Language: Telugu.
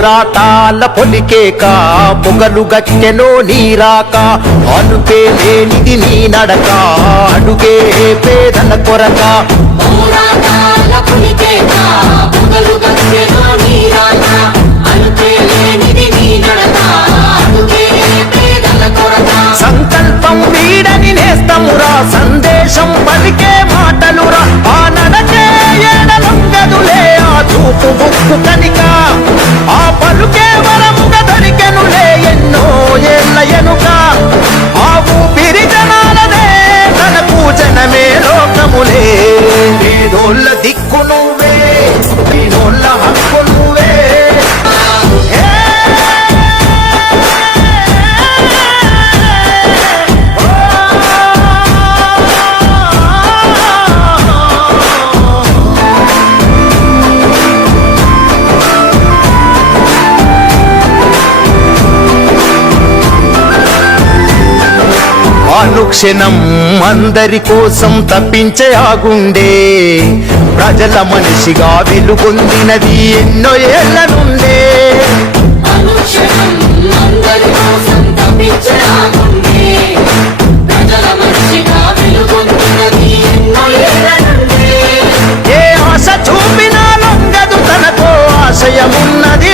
పోరాటాల పొలికేక పొగలు గక్కెలో నీరాక అనుపే లేనిది నీ నడక అడుగే పేదల కొరక పోరాటాల పొలికేక పొగలు గక్కెలో నీరాక అనుపే లేనిది నీ నడక అడుగే పేదల కొరక సంకల్పం వీడని నేస్తమురా సందేశం పలికే మాటలురా ఆ నడకే ఏడలొంగదులే ఆ చూపు బుక్కు కనిక ఆ పలుకే వరముగా దొరికెనులే ఎన్నో ఏళ్ళ ఎనుక ఆ ఊపిరి జనాలదే తన పూజనమే లోకములే పేదోళ్ళ దిక్కు నువ్వే పేదోళ్ళ హక్కు నువ్వే అనుక్షణం అందరి కోసం తప్పించే ఆగుండే ప్రజల మనిషిగా వెలుగొందినది ఎన్నో ఏళ్ల నుండే అనుక్షణం అందరి కోసం తప్పించే ఆగుండే ప్రజల మనిషిగా వెలుగొందినది ఎన్నో ఏళ్ల నుండే ఏ ఆశ చూపినా లొంగదు తనకో ఆశయమున్నది